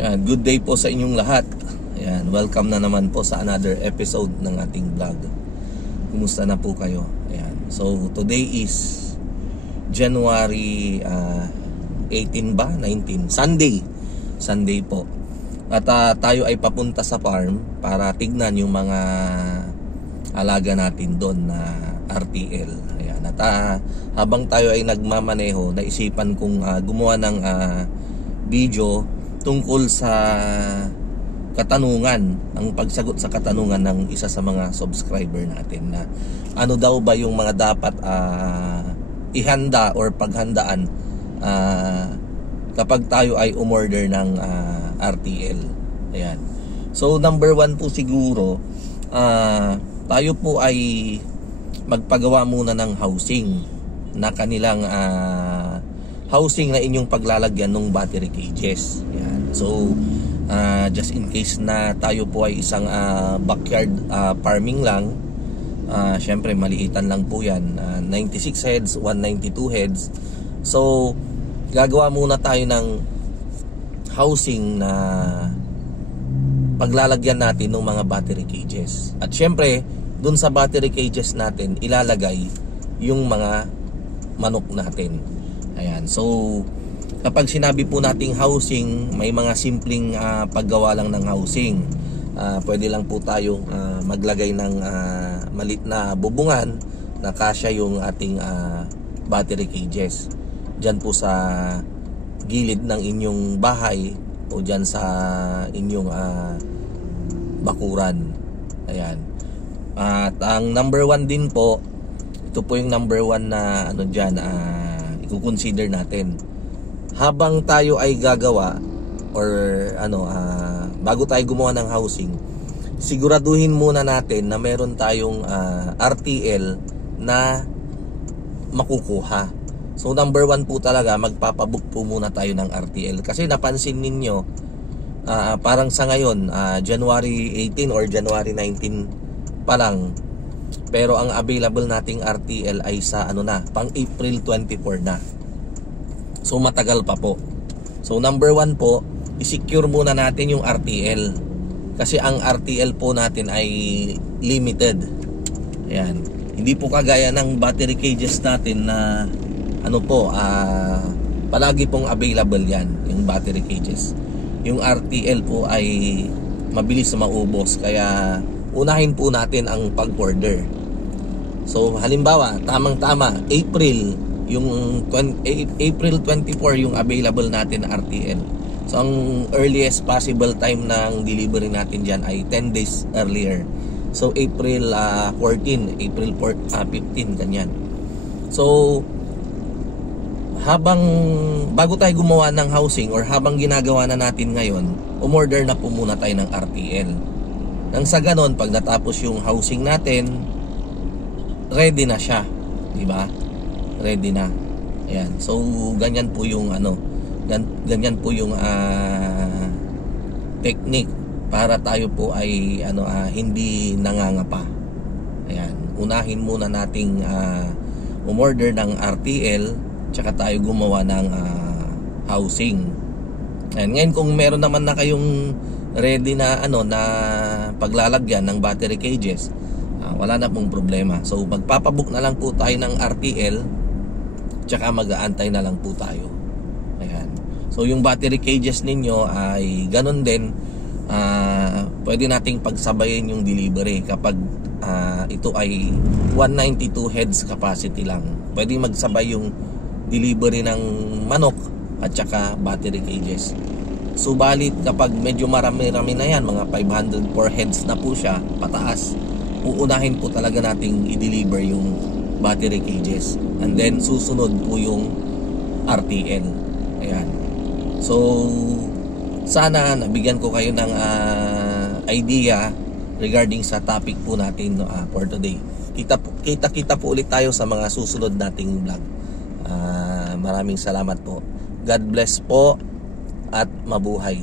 Yan, good day po sa inyong lahat. Ayan, welcome na naman po sa another episode ng ating vlog. Kumusta na po kayo? Ayan. So today is January 18 ba? 19? Sunday po. At tayo ay papunta sa farm para tignan yung mga alaga natin doon na RTL. Ayan. At habang tayo ay nagmamaneho, naisipan kong gumawa ng video tungkol sa katanungan, ang pagsagot sa katanungan ng isa sa mga subscriber natin na ano daw ba yung mga dapat ihanda or paghandaan kapag tayo ay umorder ng RTL. Ayan. So number one po siguro, tayo po ay magpagawa muna ng housing na kanilang housing na inyong paglalagyan ng battery cages. Yan. So just in case na tayo po ay isang backyard farming lang, syempre maliitan lang po yan, 96 heads, 192 heads. So gagawa muna tayo ng housing na paglalagyan natin ng mga battery cages. At syempre dun sa battery cages natin ilalagay yung mga manok natin. Ayan. So kapag sinabi po nating housing, may mga simpleng paggawa lang ng housing. Pwede lang po tayong maglagay ng malit na bubungan na kasya yung ating battery cages. Diyan po sa gilid ng inyong bahay o diyan sa inyong bakuran. Ayan. At ang number one din po, ito po yung number one na ano diyan, i-consider natin habang tayo ay gagawa or bago tayo gumawa ng housing, siguraduhin muna natin na meron tayong RTL na makukuha. So number one po talaga, magpapabook po muna tayo ng RTL kasi napansin ninyo parang sa ngayon January 18 or January 19 pa lang, pero ang available nating RTL ay sa pang April 24 na. So matagal pa po. So number one po, i-secure muna natin yung RTL. Kasi ang RTL po natin ay limited. Ayan. Hindi po kagaya ng battery cages natin na palagi pong available yan, yung battery cages. Yung RTL po ay mabilis maubos, kaya unahin po natin ang pag-order. So halimbawa, tamang-tama April 24 yung available natin na RTL. So ang earliest possible time ng delivery natin dyan ay 10 days earlier. So April 14, April 15, ganyan. So bago tayo gumawa ng housing or habang ginagawa na natin ngayon, umorder na po muna tayo ng RTL. Nang sa ganon, pag natapos yung housing natin, ready na siya, di ba? Ready na. Ayan. So ganyan po yung ganyan po yung technique para tayo po ay hindi nangangapa. Ayan. Unahin muna nating umorder ng RTL, tsaka tayo gumawa ng housing. Ayan. Ngayon kung meron naman na kayong ready na na paglalagyan ng battery cages, wala na pong problema. So magpapabook na lang po tayo ng RTL, tsaka mag-aantay na lang po tayo. Ayan. So yung battery cages ninyo ay ganun din, pwede nating pagsabayin yung delivery kapag ito ay 192 heads capacity lang. Pwede magsabay yung delivery ng manok at tsaka battery cages. Subalit kapag medyo marami-rami na yan, mga 504 heads na po siya pataas, uunahin po talaga nating i-deliver yung battery cages, and then susunod po yung RTL. Ayan. So sana nabigyan ko kayo ng idea regarding sa topic po natin for today. Kita po ulit tayo sa mga susunod nating vlog. Maraming salamat po. God bless po at mabuhay.